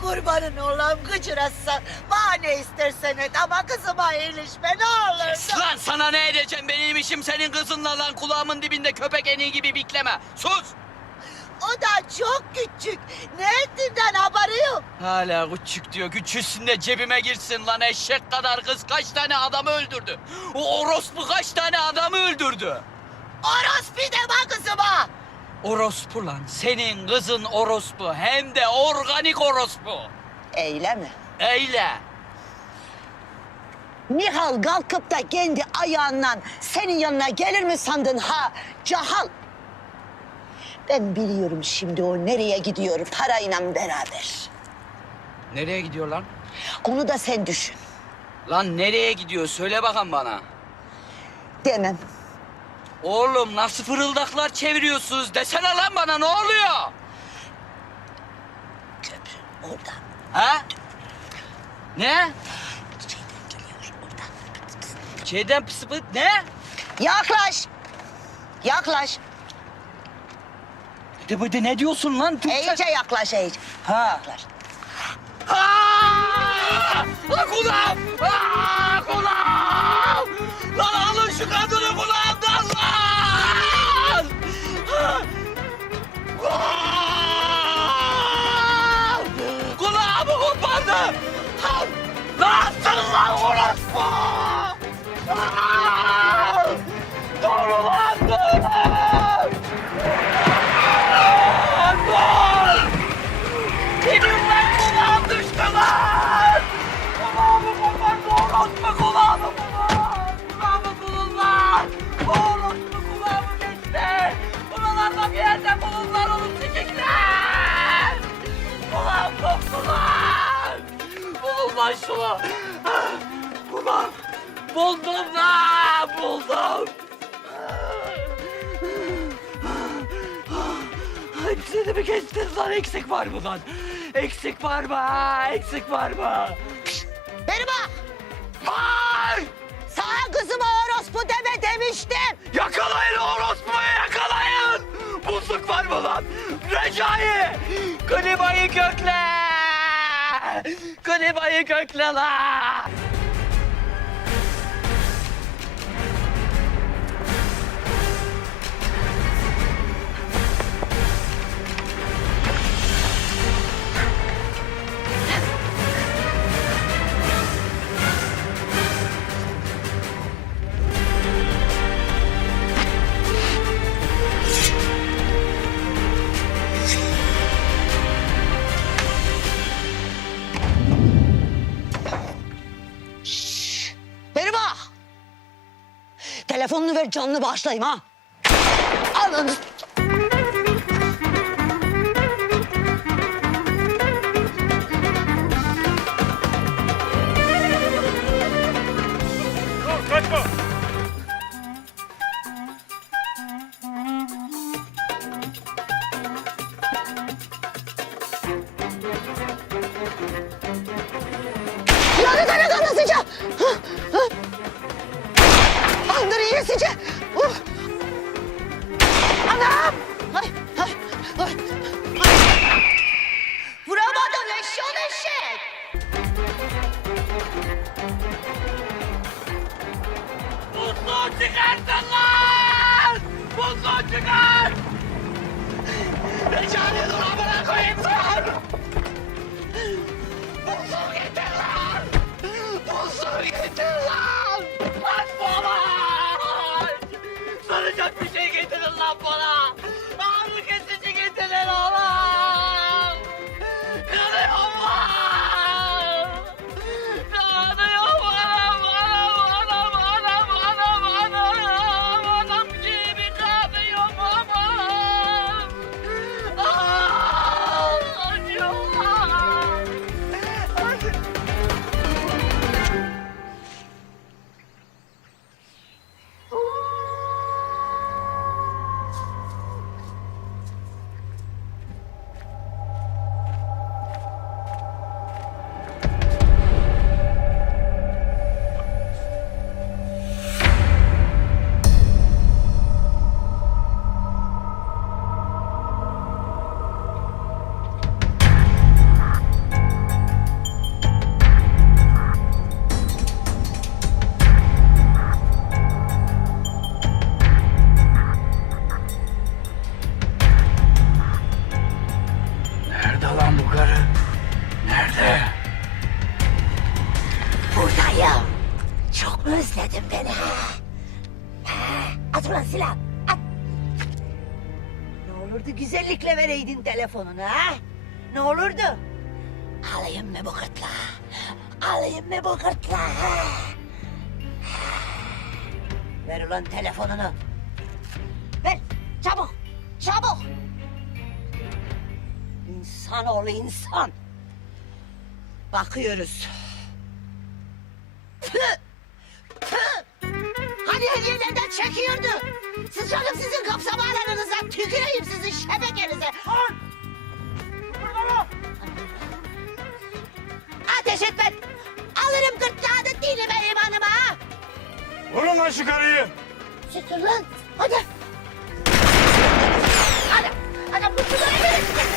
Kurbanın olam gıcırasın. Bana ne istersen et ama kızıma iyileşme ne olur. Lan sana ne edeceğim benim işim senin kızınla lan kulağımın dibinde köpek eniği gibi bikleme. Sus! O da çok küçük. Ne ettiğinden haberi yok. Hala küçük diyor. Küçülsün de cebime girsin lan eşek kadar kız kaç tane adamı öldürdü. O orospu kaç tane adamı öldürdü. Orospu. Orospu lan. Senin kızın orospu. Hem de organik orospu. Eyle mi? Eyle. Nihal kalkıp da kendi ayağından senin yanına gelir mi sandın ha? Cahal. Ben biliyorum şimdi o nereye gidiyor parayla beraber. Nereye gidiyor lan? Onu da sen düşün. Lan nereye gidiyor? Söyle bakalım bana. Demem. Oğlum nasıl fırıldaklar çeviriyorsunuz? Desene lan bana ne oluyor? Köprü orada. Ha? Ne? Şeyden geliyor oradan. Şeyden pısı pı... Ne? Yaklaş. Yaklaş. De bu de ne diyorsun lan? Türkçe- İyice yaklaş iyice. Ha. Yaklaş. Aa! Lan kulağım! Aa, kulağım! Lan alın şu kadını Bulun lan şunu! Kulağım! Buldum lan! Buldum! Hepsini mi kestin lan? Eksik var mı lan? Eksik var mı? Eksik var mı? Beni bak. Ay! Sana kızıma orospu deme demiştim. Yakalayın orospuyu yakalayın! Buzluk var mı lan? Recai! Klimayı kökle! Klimayı kökle lan! Beni Telefonunu ver canını bağışlayayım ha. Alın. Sıca. Uh. Anam. Ay, ay, ay. Vuramadın eşyon eşek. Buzluğu çıkartın lan! Buzluğu çıkar! Recai dur amına sen! Buzluğu getir lan! Buzluğu getir! Lan karı nerede? Buradayım. Çok mu özledin beni? At ulan silah. At. Ne olurdu güzellikle vereydin telefonunu ha? Ne olurdu? Alayım mı bu gırtla? Alayım mı bu gırtla? Ver ulan telefonunu. Ver çabuk. Çabuk. İnsan ol insan. Bakıyoruz. Hani her yerlerden çekiyordu. Sıçalım sizin kapsamalarınıza, tüküreyim sizin şebekenize. Ateş etme. Alırım gırtlağını dilime imanıma. ha. Vurun lan şu karıyı. Siktir lan. Hadi. Hadi. Hadi bu şuraya.